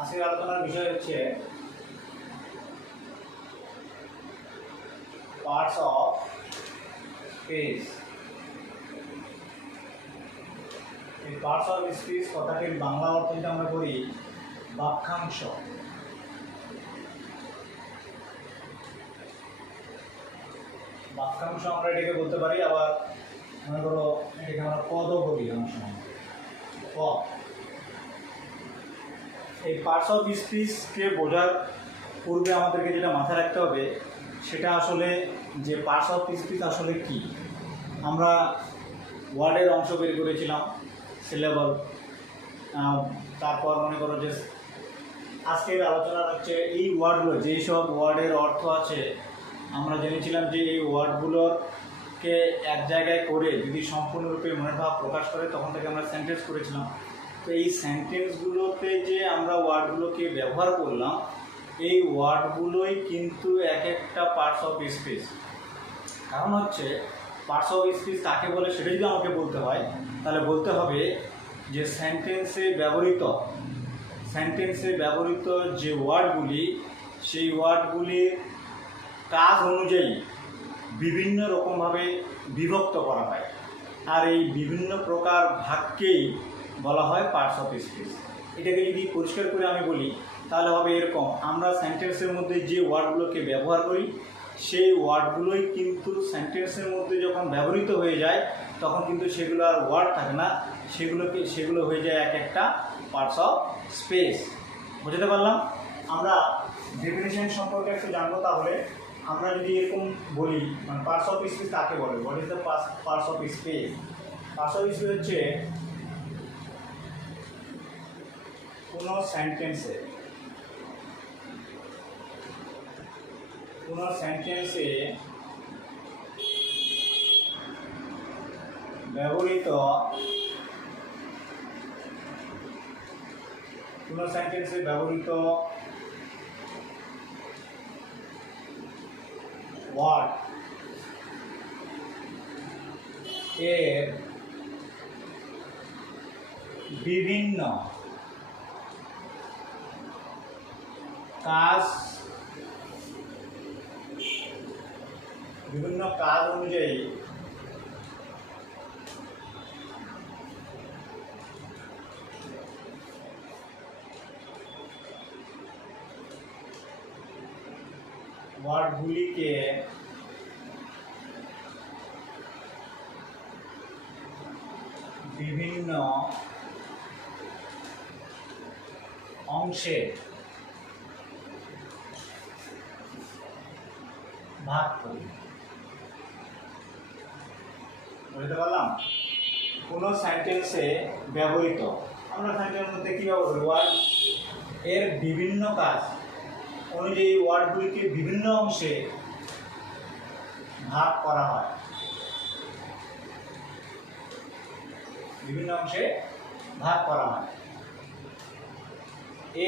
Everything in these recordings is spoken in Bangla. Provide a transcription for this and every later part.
আজকের আলোচনার বিষয় হচ্ছে পার্টস অফ স্পেস। এই পার্টস অফ স্পেস কথাটির বাংলা অর্থ যদি আমরা করি বাক্যাংশ। বাক্যাংশ আমরা এটাকে বলতে পারি, আবার মনে করো এটাকে আমরা পদও বলি অনেক সময়। পদ। এই পার্টস অফ স্পিচকে বোঝার পূর্বে আমাদেরকে যেটা মাথায় রাখতে হবে সেটা আসলে যে পার্টস অফ স্পিচ আসলে কি। আমরা ওয়ার্ডের অংশ বের করেছিলাম, সিলেবল। তারপর মনে করো যে আজকের আলোচনা হচ্ছে এই ওয়ার্ডগুলো, যেই সব ওয়ার্ডের অর্থ আছে আমরা জেনেছিলাম যে এই ওয়ার্ডগুলোকে এক জায়গায় করে যদি সম্পূর্ণরূপে মনের ভাব প্রকাশ করে তখন থেকে আমরা সেন্টেন্স করেছিলাম। তো এই সেন্টেন্সগুলোতে যে আমরা ওয়ার্ডগুলোকে ব্যবহার করলাম, এই ওয়ার্ডগুলোই কিন্তু এক একটা পার্টস অফ স্পিচ। কারণ হচ্ছে পার্টস অফ স্পিচ কাকে বলে সেটা যদি আমাকে বলতে হয় তাহলে বলতে হবে যে সেন্টেন্সে ব্যবহৃত যে ওয়ার্ডগুলি, সেই ওয়ার্ডগুলির কাজ অনুযায়ী বিভিন্ন রকমভাবে বিভক্ত করা হয়, আর এই বিভিন্ন প্রকার ভাগকেই বলা হয় পার্টস অফ স্পিচ। এটাকে যদি পরিষ্কার করে আমি বলি তাহলে হবে এরকম: আমরা সেন্টেন্সের মধ্যে যে ওয়ার্ডগুলোকে ব্যবহার করি সেই ওয়ার্ডগুলোই কিন্তু সেন্টেন্সের মধ্যে যখন ব্যবহৃত হয়ে যায় তখন কিন্তু সেগুলো আর ওয়ার্ড থাকে না, সেগুলো হয়ে যায় এক একটা পার্টস অফ স্পেস। বুঝতে পারলাম? আমরা ডেফিনিশন সম্পর্কে একটু জানবো। তাহলে আমরা যদি এরকম বলি, মানে পার্টস অফ স্পেস কাকে বলে, what is the parts of speech? Parts of speech হচ্ছে কোনো সেন্টেন্সে ব্যবহৃত ওয়ার্ড এর বিভিন্ন কাজ অনুযায়ী ওয়ার্ডগুলিকে বিভিন্ন অংশে ভাগ করি। বুঝতে পারলাম? কোনো সেন্টেন্সে ব্যবহৃত, আমরা সেন্টেন্সের মধ্যে কী ব্যবহার করি? ওয়ার্ড এর বিভিন্ন কাজ অনুযায়ী ওয়ার্ডগুলিকে বিভিন্ন অংশে ভাগ করা হয়।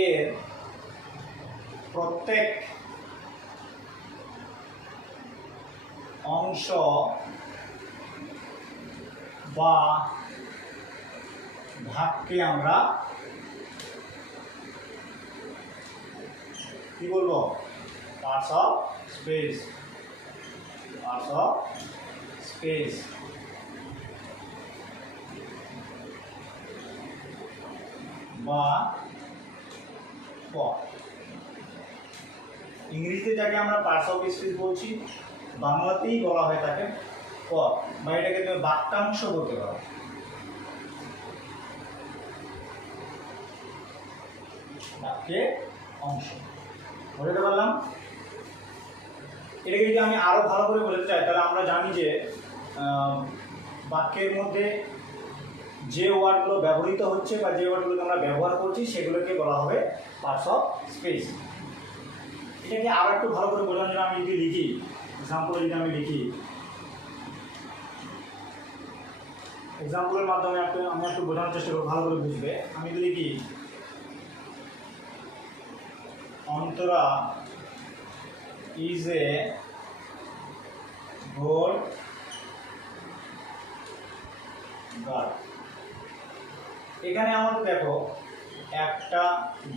এর প্রত্যেক অংশ বা ভাগকে আমরা কি বলবো? Parts of speech. বা পদ। ইংরেজিতে যাকে আমরা পার্টস অফ স্পেস বলছি, বাংলাতেই বলা হয় তাকে পদ, বা এটাকে তুমি বাক্যাংশ বলতে পারো। বাক্যের অংশ। বুঝতে পারলাম? এটাকে যদি আমি আরো ভালো করে বলতে চাই তাহলে আমরা জানি যে বাক্যের মধ্যে যে ওয়ার্ডগুলো ব্যবহৃত হচ্ছে বা যে ওয়ার্ডগুলোকে আমরা ব্যবহার করছি সেগুলোকে বলা হবে পার্টস অফ স্পেস। এটাকে আরো একটু ভালো করে বোঝানোর জন্য আমি যদি লিখি, এক্সাম্পলের মাধ্যমে আমি একটু বোঝানোর চেষ্টা করবো, ভালো করে বুঝবে। আমি যদি লিখি Antara is a good girl. এখানে আমাদের দেখো একটা,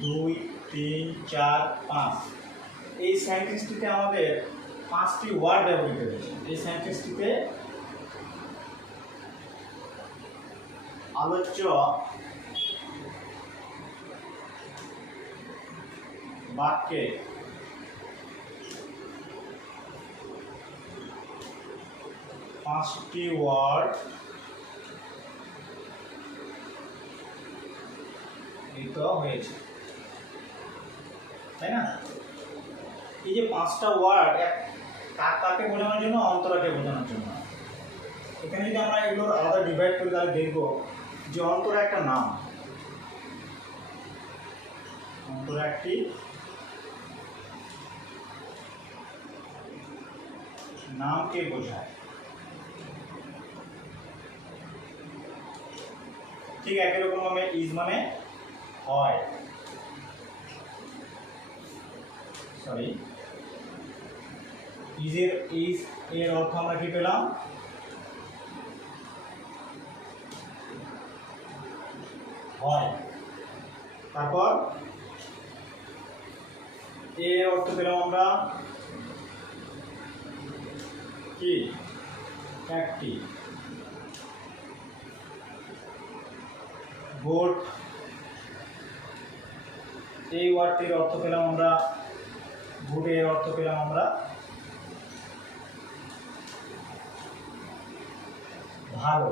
দুই, তিন, চার, পাঁচ। এই সেন্টেন্সটিতে আমাদের 5টি ওয়ার্ড ব্যবহৃত হয়েছে। এই সেন্টেন্সটিতে আলোচ্য বাক্যে পাঁচটি ওয়ার্ড দিত হয়েছে, তাই না? এই যে 5টা ওয়ার্ড কাকে বোঝানোর জন্য? অন্তরাকে বোঝানোর জন্য। এখানে যদি আমরা এগুলোর আলাদা ডিভাইড করি তাহলে দেখবো যে অন্তরা একটা নাম, অন্তরা একটি নামকে বোঝায়। ঠিক একই রকম ভাবে ইজ মানে হয়, সরি ইজ এর অর্থ আমরা কি পেলাম? হয়। তারপর এর অর্থ পেলাম আমরা কি? একটি। গোট, এই ওয়ার্ডটির অর্থ পেলাম আমরা গুড, এর অর্থ পেলাম আমরা ভালো।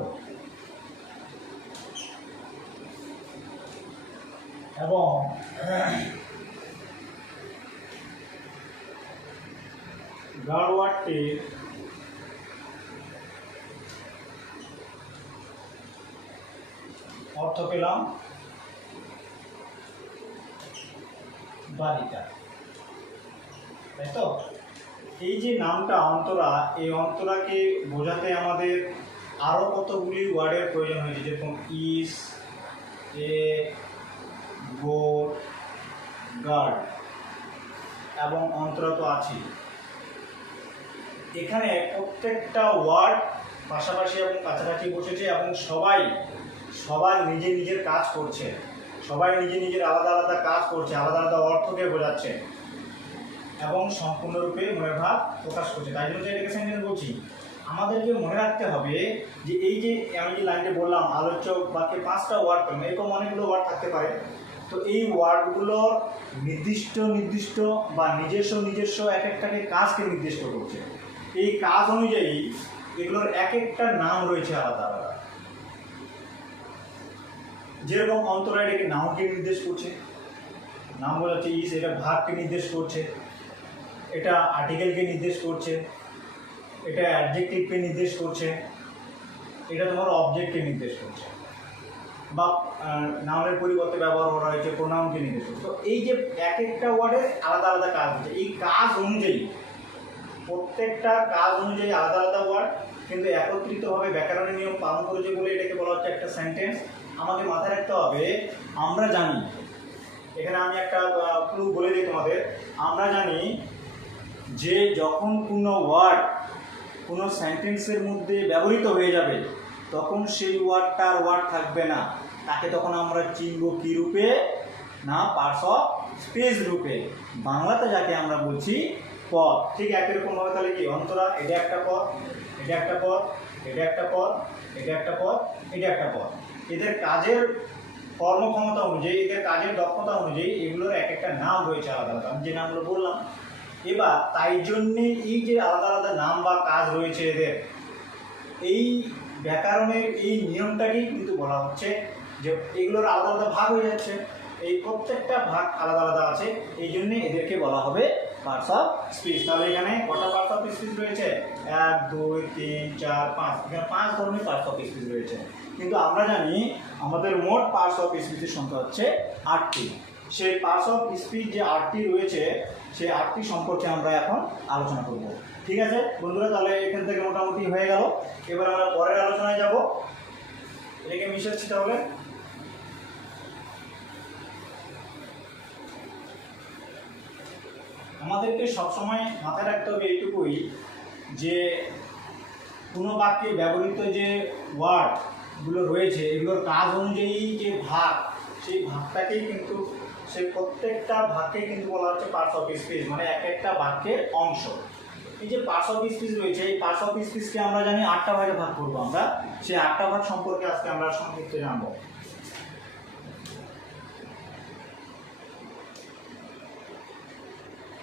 এবং গার্ড ওয়ার্ডটির অর্থ পেলাম বালিকা, তাই তো? এই যে নামটা অন্তরা, এই অন্তরাকে বোঝাতে আমাদের আরো কতগুলি ওয়ার্ডের প্রয়োজন হয়েছে, যেরকম ইস, এ, গোট, গার্ড এবং অন্তরা তো আছে। এখানে প্রত্যেকটা ওয়ার্ড পাশাপাশি এবং কাছাকাছি বসেছে এবং সবাই নিজের কাজ করছে, সবাই নিজের আলাদা আলাদা কাজ করছে, আলাদা আলাদা অর্থকে বোঝাচ্ছে এবং সম্পূর্ণরূপে মনের ভাব প্রকাশ করছে। তাই জন্য এটাকে সেন্টেন্স বলছি। আমাদেরকে মনে রাখতে হবে যে এই যে আমি যে লাইনটা বললাম আলোচ্য বাক্যে 5টা ওয়ার্ড পেলাম, এরকম অনেকগুলো ওয়ার্ড থাকতে পারে। তো এই ওয়ার্ডগুলোর নির্দিষ্ট বা নিজস্ব এক একটাকে কাজকে নির্দিষ্ট করছে। এই কাজ অনুযায়ী এগুলোর এক একটা নাম রয়েছে আলাদা আলাদা। যেরকম অন্তরা এটাকে নাউনকে নির্দেশ করছে, নাম বোঝাচ্ছে ইস, এটা ভার্বকে নির্দেশ করছে, এটা আর্টিকেলকে নির্দেশ করছে, এটা অ্যাডজেক্টিভকে নির্দেশ করছে, এটা তোমার অবজেক্টকে নির্দেশ করছে, বা নাউনের পরিবর্তে ব্যবহার করা হয়েছে প্রোনাউনকে নির্দেশ করছে। তো এই যে এক একটা ওয়ার্ডের আলাদা আলাদা কাজ হচ্ছে, এই কাজ অনুযায়ী প্রত্যেকটা কাজ অনুযায়ী আলাদা আলাদা ওয়ার্ড কিন্তু একত্রিতভাবে ব্যাকরণের নিয়ম পালন করেছে বলে এটাকে বলা হচ্ছে একটা সেন্টেন্স। আমাদের মাথায় রাখতে হবে, আমরা জানি, এখানে আমি একটা ক্লু বলে দিই তোমাদের, আমরা জানি যে যখন কোনো ওয়ার্ড কোনো সেন্টেন্সের মধ্যে ব্যবহৃত হয়ে যাবে তখন সেই ওয়ার্ডটার ওয়ার্ড থাকবে না, তাকে তখন আমরা চিনব কী রূপে? না, পার্টস অফ স্পিচ রূপে, বাংলাতে যাকে আমরা বলছি পদ। ঠিক একই রকমভাবে তাহলে কি অন্তরা এটা একটা পদ, এটা একটা পদ, এটা একটা পদ, এটা একটা পদ, এটা একটা পদ। এদের কাজের কর্মক্ষমতা অনুযায়ী, এদের কাজের দক্ষতা অনুযায়ী এগুলোর এক একটা নাম রয়েছে আলাদা আলাদা, আমি যে নামগুলো বললাম। এবার তাই জন্যে এই যে আলাদা আলাদা নাম বা কাজ রয়েছে এদের, এই ব্যাকরণের এই নিয়মটাকেই কিন্তু বলা হচ্ছে যে এগুলোর আলাদা আলাদা ভাগ হয়ে যাচ্ছে, এই প্রত্যেকটা ভাগ আলাদা আলাদা আছে, এই জন্যে এদেরকে বলা হবে পার্টস অফ স্পিচ। তাহলে এখানে কটা পার্টস অফ স্পিচ রয়েছে? 1, 2, 3, 4, 5, এখানে 5 ধরনের পার্টস অফ স্পিচ রয়েছে। কিন্তু আমরা জানি আমাদের মোট পার্টস অফ স্পিচের সংখ্যা হচ্ছে 8টি। সেই পার্টস অফ স্পিচ যে 8টি রয়েছে, সেই 8টি সম্পর্কে আমরা এখন আলোচনা করব। ঠিক আছে বন্ধুরা, তাহলে এখান থেকে মোটামুটি হয়ে গেল। এবার আমরা পরের আলোচনায় যাব। এটাকে মিশাচ্ছি তাহলে। আমাদেরকে সবসময় মাথায় রাখতে হবে এইটুকুই যে কোনো বাক্যে ব্যবহৃত যে ওয়ার্ডগুলো রয়েছে এগুলোর কাজ অনুযায়ী যে ভাগ সেই ভাগটাকেই কিন্তু সেই প্রত্যেকটা ভাগকে কিন্তু বলা হচ্ছে পার্টস অফ স্পিচ, মানে এক একটা বাক্যের অংশ। এই যে পার্টস অফ স্পিচ রয়েছে, এই পার্টস অফ স্পিচকে আমরা জানি 8টা ভাগে ভাগ করবো আমরা। সেই 8টা ভাগ সম্পর্কে আজকে আমরা সংক্ষিপ্ত জানবো।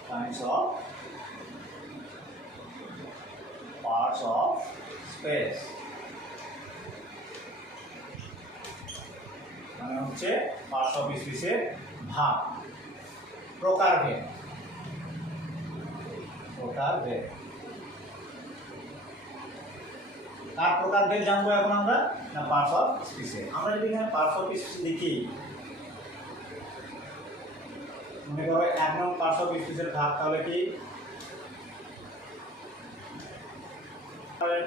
Kinds of parts of space, মানে হচ্ছে পার্টস অফ স্পিচের ভাগ। প্রকারভেদ, প্রকারভেদ আর প্রকারভেদ জানবো এখন আমরা না পার্টস অফ স্পিচের। আমরা যদি এখানে পার্টস অফ স্পিচ লিখি, মনে করো 1 নং পার্টস অফ স্পিচের ভাগ, তাহলে কি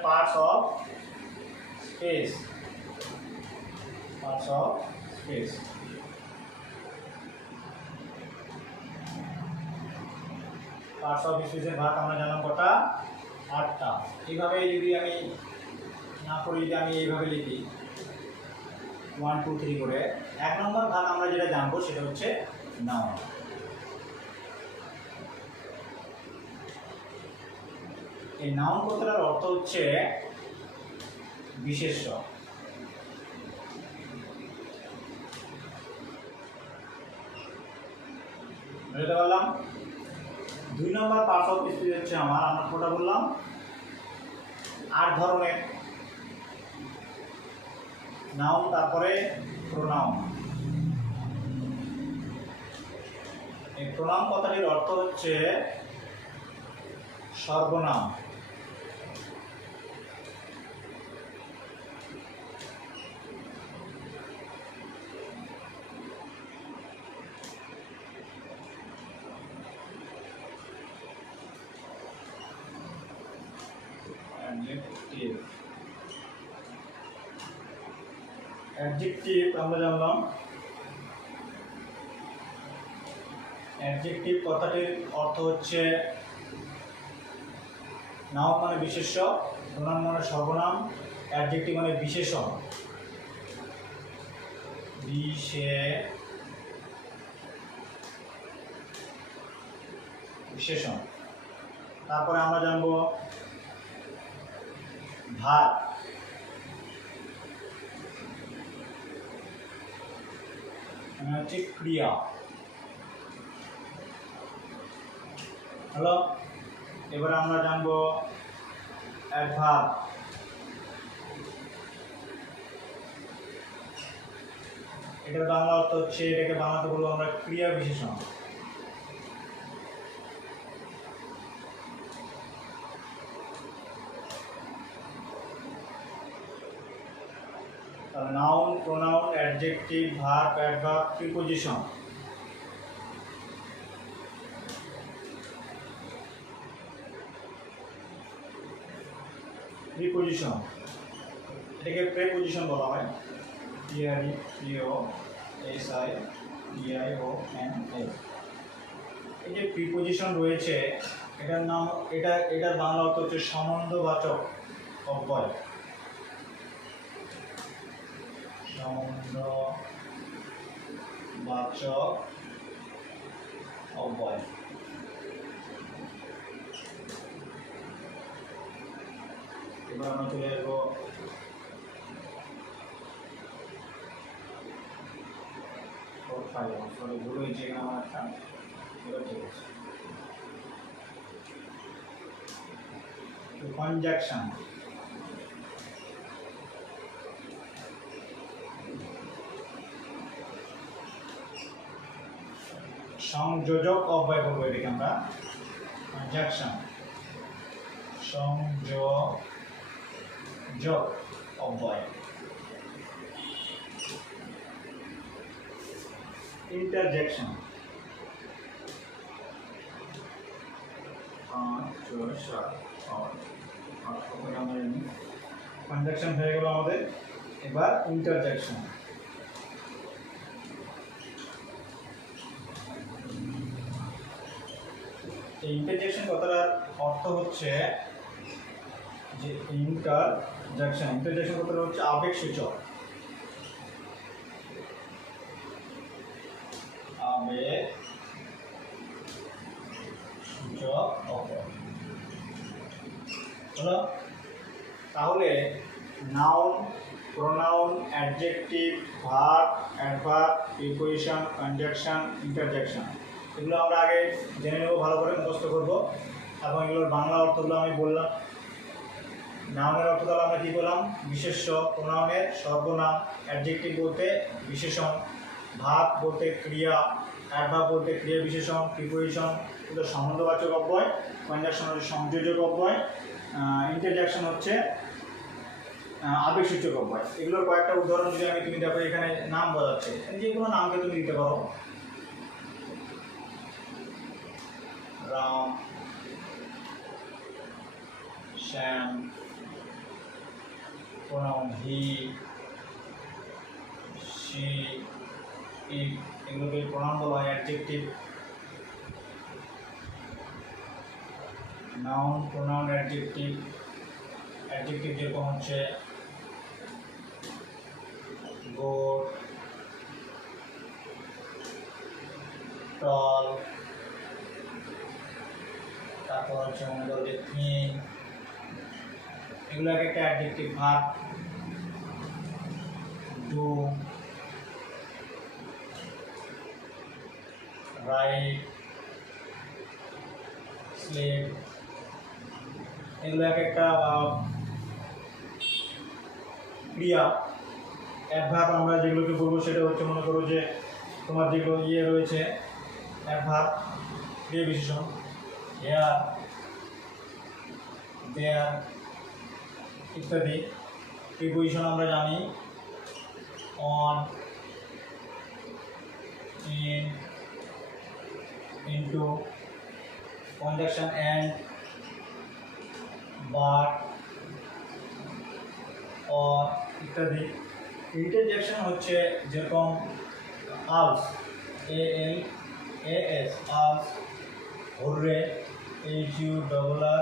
parts of speech, parts of speech. Parts of স্পেসের ভাগ আমরা জানলাম কটা? 8টা। এইভাবে যদি আমি না করি, যদি আমি এইভাবে লিখি 1 2 3 করে, 1 নম্বর ভাগ আমরা যেটা জানবো সেটা হচ্ছে নাউন। এই নাউন কথাটার অর্থ হচ্ছে বিশেষ্য। বুঝতে পারলাম? 2 নম্বর পার্টস অফ স্পিচ হচ্ছে আমরা কোনটা বললাম? 8 ধরনের নাউন, তারপরে প্রোনাউন। এই প্রোনাউন কথাটির অর্থ হচ্ছে সর্বনাম। অ্যাডজেক্টিভ আমরা জানলাম। অ্যাডজেক্টিভ কথাটির অর্থ হচ্ছে নাউন মানে বিশেষ্য, প্রোনাউন মানে সর্বনাম, অ্যাডজেক্টিভ মানে বিশেষণ। বিশেষণ। তারপরে আমরা জানবো ভার্ব। হচ্ছে ক্রিয়া। হ্যালো, এবার আমরা জানবো অ্যাডভার্ব। এটার বাংলা অর্থ হচ্ছে, এটাকে বাংলাতে বলবো আমরা ক্রিয়া বিশেষণ। Noun, pronoun, adjective, verb, adverb, preposition. Preposition, এটাকে প্রেপোজিশন বলা হয়। PREPOSITION। এই যে প্রিপোজিশন রয়েছে, এটার নাম, এটার বাংলা অর্থ হচ্ছে সম্বন্ধবাচক অব্যয়। সম্বন্ধবাচক অব্যয়। এবার আমরা চলে আসবো ভুল হয়েছে এখানে আমার একটা, এবার ঠিক আছে। কনজাংশন, সংযোজক অব্যয় বলবো এটাকে আমরা, কনজাংশন, সংযোজক অব্যয়। ইন্টারজেকশন, কনজাংশন হয়ে গেল আমাদের। এবার ইন্টারজেকশন। এই ইন্টারজেকশন কথাটার অর্থ হচ্ছে যে ইন্টারজেকশন কথাটা হচ্ছে আবেগসূচক। হলো। তাহলে noun, pronoun, adjective, verb, adverb, preposition, conjunction, interjection এগুলো আমরা আগে জেনে নেব, ভালো করে মুখস্থ করবো এবং এগুলোর বাংলা অর্থগুলো আমি বললাম। নাউনের অর্থ তাহলে আমরা কী বললাম? বিশেষ্য, প্রোনাউনের সর্বনাম, অ্যাডজেক্টিভ বলতে বিশেষণ, ভার্ব বলতে ক্রিয়া, অ্যাডভার্ব বলতে ক্রিয়া বিশেষণ, প্রিপোজিশন এগুলো সম্বন্ধবাচক অব্যয়, কনজাংশন হচ্ছে সংযোজক অব্যয়, ইন্টারজেকশন হচ্ছে আবেগসূচক অব্যয়। এগুলোর কয়েকটা উদাহরণ যদি তুমি দেখো, এখানে নাম বোঝাচ্ছে, যে কোনো নামকে তুমি দিতে পারো। রাম, শ্যাম, প্রোনাউন হি, শি, ইট এগুলোকে প্রোনাউন বলা হয়। Adjective, noun, pronoun, adjective. Adjective যেরকম হচ্ছে গোড, টল, তারপর হচ্ছে মনে করো যে থিন, এগুলো এক একটা adjective. Verb, do, write, sleep এগুলো এক একটা ক্রিয়া। অ্যাডভার্ব আমরা যেগুলোকে বলবো সেটা হচ্ছে মনে করো যে তোমার যেগুলো রয়েছে অ্যাডভার্ব ক্রিয়া বিশেষণ, হেয়ার, দেয়ার ইত্যাদি। প্রিপোজিশন আমরা জানি on, in, into, conjunction and, but, or ইত্যাদি। ইন্টারজেকশন হচ্ছে যেরকম alas, ALAS, alas, hurrah, HURRA,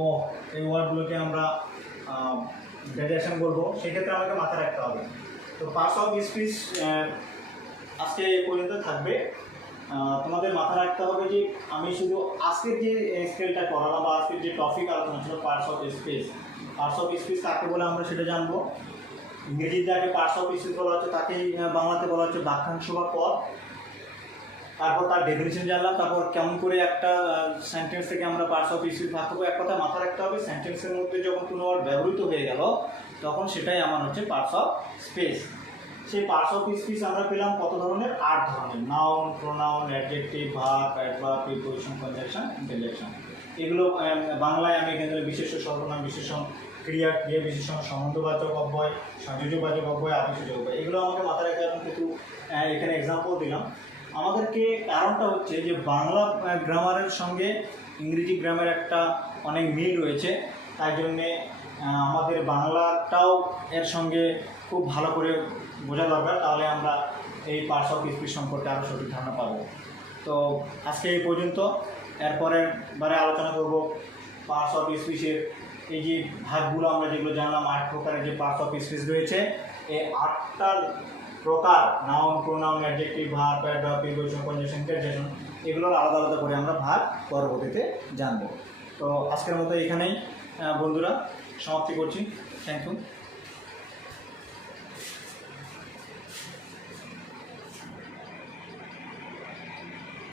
ও এই ওয়ার্ডগুলোকে আমরা গ্রাজুয়েশন বলবো, সেক্ষেত্রে আমাকে মাথায় রাখতে হবে। তো পার্টস অফ স্পিচ আজকে এই পর্যন্ত থাকবে। তোমাদের মাথায় রাখতে হবে যে আমি শুধু আজকের যে স্কেলটা করালাম বা আজকের যে টপিক আলোচনা ছিল parts of speech. Parts of speech কাকে বলে আমরা সেটা জানবো। ইংরেজিতে আগে পার্টস অফ স্পিচ বলা হচ্ছে, তাকেই বাংলাতে বলা হচ্ছে বাক্যাংশ বা পদ। তারপর তার ডেফিনিশন জানলাম, তারপর কেমন করে একটা সেন্টেন্স থেকে আমরা পার্টস অফ স্পিচ ভাগ করবো। এক কথা মাথায় রাখতে হবে, সেন্টেন্সের মধ্যে যখন কোনো ওয়ার্ড ব্যবহৃত হয়ে গেল তখন সেটাই আমার হচ্ছে পার্টস অফ স্পিচ। সেই পার্টস অফ স্পিচ আমরা পেলাম কত ধরনের? 8 ধরনের। Noun, pronoun, adjective, verb, adverb, preposition, conjunction, interjection. এগুলো বাংলায় আমি এখানে বিশেষ্য, সর্বনাম, বিশেষণ, ক্রিয়া, ক্রিয়া বিশেষণ, সম্বন্ধবাচক অব্যয়, সংযোজকবাচক অব্যয়, আবেগসূচক অব্যয়, এগুলো আমাকে মাথায় রাখতে হবে। কিন্তু এখানে এক্সাম্পল দিলাম আমাদেরকে। কারণটা হচ্ছে যে বাংলা গ্রামারের সঙ্গে ইংরেজি গ্রামের একটা অনেক মিল রয়েছে, তাই জন্যে আমাদের বাংলাটাও এর সঙ্গে খুব ভালো করে বোঝা দরকার, তাহলে আমরা এই পার্টস অফ স্পিচ সম্পর্কে আরও সঠিক ধারণা পাবো। তো আজকে এই পর্যন্ত। এরপরের বারে আলোচনা করব পার্টস অফ স্পিচের এই যে ভাগগুলো আমরা যেগুলো জানলাম, 8 প্রকারের যে পার্টস অফ স্পিচ রয়েছে, এই 8টার প্রকার noun, pronoun, adjective, verb, adverb, preposition, conjunction, interjection এগুলোর আলাদা আলাদা করে আমরা ভাগ পরবর্তীতে জানবো। তো আজকের মতো এখানেই বন্ধুরা সমাপ্তি করছি। Thank you.